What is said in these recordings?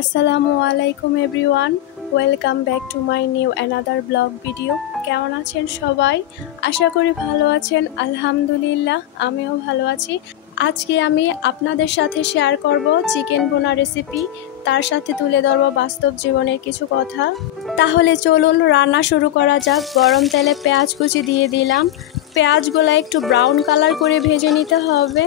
আসসালামু আলাইকুম everyone, welcome back to my new another blog video. কেমন আছেন সবাই? আশা করি ভালো আছেন। আলহামদুলিল্লাহ, আমিও ভালো আছি। আজকে আমি আপনাদের সাথে শেয়ার করব চিকেন ভুনা রেসিপি, তার সাথে তুলে ধরব বাস্তব জীবনের কিছু কথা। তাহলে চলুন রান্না শুরু করা যাক। গরম তেলে পেঁয়াজ কুচি দিয়ে দিলাম। পেঁয়াজগুলো একটু ব্রাউন কালার করে ভেজে নিতে হবে।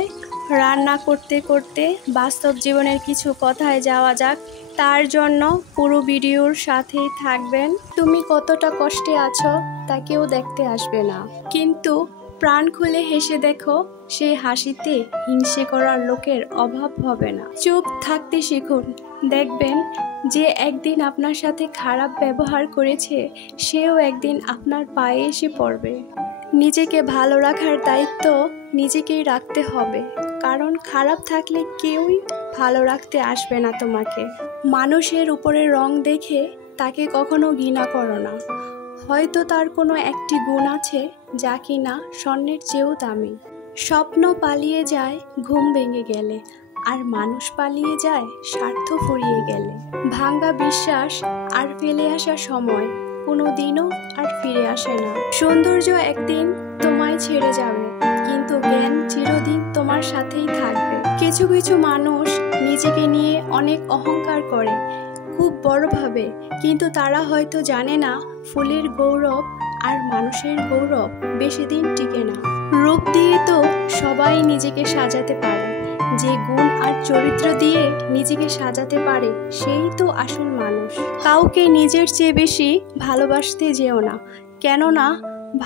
রান্না করতে করতে বাস্তব জীবনের কিছু কথায় যাওয়া যাক, তার জন্য পুরো ভিডিওর সাথেই থাকবেন। তুমি কতটা কষ্টে আছো তা কেউ দেখতে আসবে না, কিন্তু প্রাণ খুলে হেসে দেখো, সেই হাসিতে হিংসে করার লোকের অভাব হবে না। চুপ থাকতে শিখুন, দেখবেন যে একদিন আপনার সাথে খারাপ ব্যবহার করেছে সেও একদিন আপনার পায়ে এসে পড়বে। নিজেকে ভালো রাখার দায়িত্ব নিজেকেই রাখতে হবে, কারণ খারাপ থাকলে কেউই ভালো রাখতে আসবে না তোমাকে। মানুষের উপরে রং দেখে তাকে কখনো ঘৃণা করো না। হয়তো তার কোনো একটি গুণ আছে যা কিনা স্বর্ণের চেয়েও দামি। স্বপ্ন পালিয়ে যায় ঘুম ভেঙে গেলে, আর মানুষ পালিয়ে যায় স্বার্থ ফুরিয়ে গেলে। ভাঙ্গা বিশ্বাস আর ফেলে আসা সময় কোনো দিনও আর ফিরে আসে না। সৌন্দর্য একদিন তোমায় ছেড়ে যাবে, কিন্তু জ্ঞান চিরদিন তোমার সাথেই থাকবে। কিছু কিছু মানুষ নিজেকে নিয়ে অনেক অহংকার করে, খুব বড়ভাবে, কিন্তু তারা হয়তো জানে না ফুলের গৌরব আর মানুষের গৌরব বেশি দিন টিকে না। রূপ দিয়ে তো সবাই নিজেকে সাজাতে পারে, যে গুণ আর চরিত্র দিয়ে নিজেকে সাজাতে পারে সেই তো আসল মানুষ। কাউকে নিজের চেয়ে বেশি ভালোবাসতে যেও না, কেননা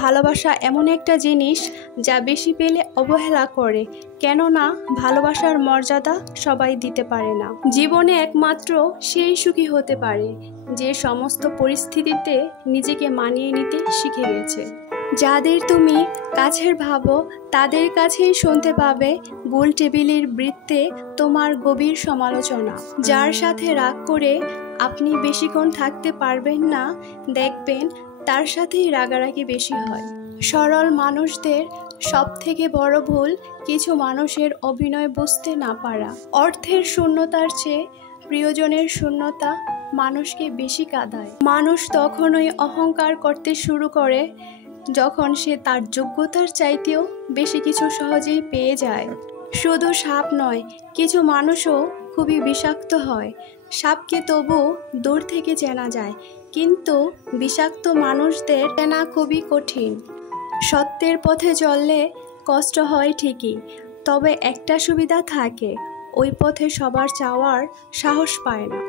ভালোবাসা এমন একটা জিনিস যা বেশি পেলে অবহেলা করে, কেননা ভালোবাসার মর্যাদা সবাই দিতে পারে না। জীবনে একমাত্র সেই সুখী হতে পারে যে সমস্ত পরিস্থিতিতে নিজেকে মানিয়ে নিতে শিখে গেছে। যাদের তুমি কাছের ভাবো তাদের কাছেই শুনতে পাবে গোল টেবিলের বৃত্তে তোমার গভীর সমালোচনা। যার সাথে রাগ করে আপনি বেশিক্ষণ থাকতে পারবেন না, দেখবেন তার সাথেই রাগারাগি বেশি হয়। সরল মানুষদের সবথেকে বড় ভুল কিছু মানুষের অভিনয় বুঝতে না পারা। অর্থের শূন্যতার চেয়ে প্রিয়জনের শূন্যতা মানুষকে বেশি কাঁদায়। মানুষ তখনই অহংকার করতে শুরু করে যখন সে তার যোগ্যতার চাইতেও বেশি কিছু সহজেই পেয়ে যায়। শুধু সাপ নয়, কিছু মানুষও খুবই বিষাক্ত হয়। সাপকে তবু দূর থেকে চেনা যায়, কিন্তু বিষাক্ত মানুষদের চেনা খুবই কঠিন। সত্যের পথে চললে কষ্ট হয় ঠিকই, তবে একটা সুবিধা থাকে, ওই পথে সবার চাওয়ার সাহস পায় না।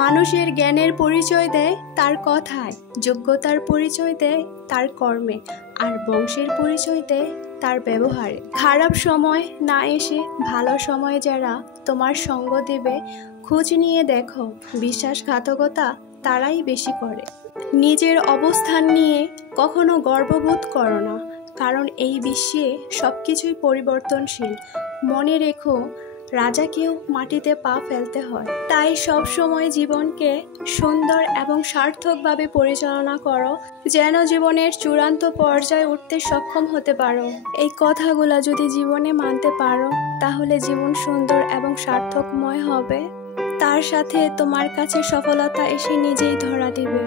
মানুষের জ্ঞানের পরিচয় দেয় তার কথায়, যোগ্যতার পরিচয় দেয় তার কর্মে, আর বংশের পরিচয় দেয় তার ব্যবহারে। খারাপ সময় না এসে ভালো সময় যারা তোমার সঙ্গ দেবে, খোঁজ নিয়ে দেখো বিশ্বাসঘাতকতা তারাই বেশি করে। নিজের অবস্থান নিয়ে কখনো গর্ববোধ করো না, কারণ এই বিশ্বে সবকিছুই পরিবর্তনশীল। মনে রেখো, রাজাকেও মাটিতে পা ফেলতে হয়। তাই সব সময় জীবনকে সুন্দর এবং সার্থকভাবে পরিচালনা করো, যেন জীবনের চূড়ান্ত পর্যায়ে উঠতে সক্ষম হতে পারো। এই কথাগুলো যদি জীবনে মানতে পারো, তাহলে জীবন সুন্দর এবং সার্থকময় হবে। তার সাথে তোমার কাছে সফলতা এসে নিজেই ধরা দিবে।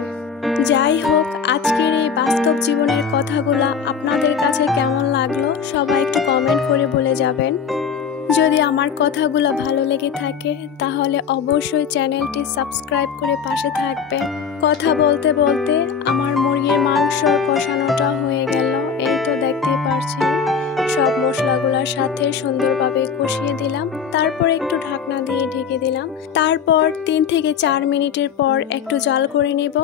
যাই হোক, আজকের এই বাস্তব জীবনের কথাগুলো আপনাদের কাছে কেমন লাগলো সবাই একটু কমেন্ট করে বলে যাবেন। যদি আমার কথাগুলো ভালো লেগে থাকে তাহলে অবশ্যই চ্যানেলটি সাবস্ক্রাইব করে পাশে থাকবেন। কথা বলতে বলতে আমার মুরগির মাংস কষানোটা হয়ে গেল। এই তো দেখতেই পারছেন, সব মশলাগুলোর সাথে সুন্দরভাবে কষিয়ে দিলাম, তারপর একটু ঢাকনা দিয়ে ঢেকে দিলাম। তারপর 3 থেকে 4 মিনিটের পর একটু জাল করে নিব।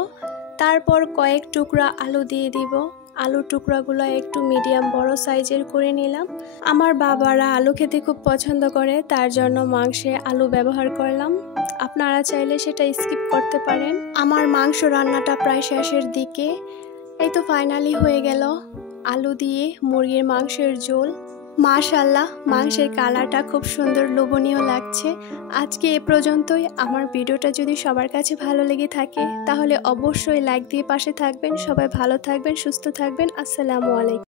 তারপর কয়েক টুকরা আলু দিয়ে দিব। আলুর টুকরাগুলো একটু মিডিয়াম বড় সাইজের করে নিলাম। আমার বাবারা আলু খেতে খুব পছন্দ করে, তার জন্য মাংসে আলু ব্যবহার করলাম। আপনারা চাইলে সেটা স্কিপ করতে পারেন। আমার মাংস রান্নাটা প্রায় শেষের দিকে। এই তো ফাইনালি হয়ে গেল আলু দিয়ে মুরগির মাংসের ঝোল। মাশাআল্লাহ, মাংসের কালারটা খুব সুন্দর, লোভনীয় লাগছে। আজকে এ পর্যন্তই। আমার ভিডিওটা যদি সবার কাছে ভালো লেগে থাকে তাহলে অবশ্যই লাইক দিয়ে পাশে থাকবেন। সবাই ভালো থাকবেন, সুস্থ থাকবেন। আসসালামু আলাইকুম।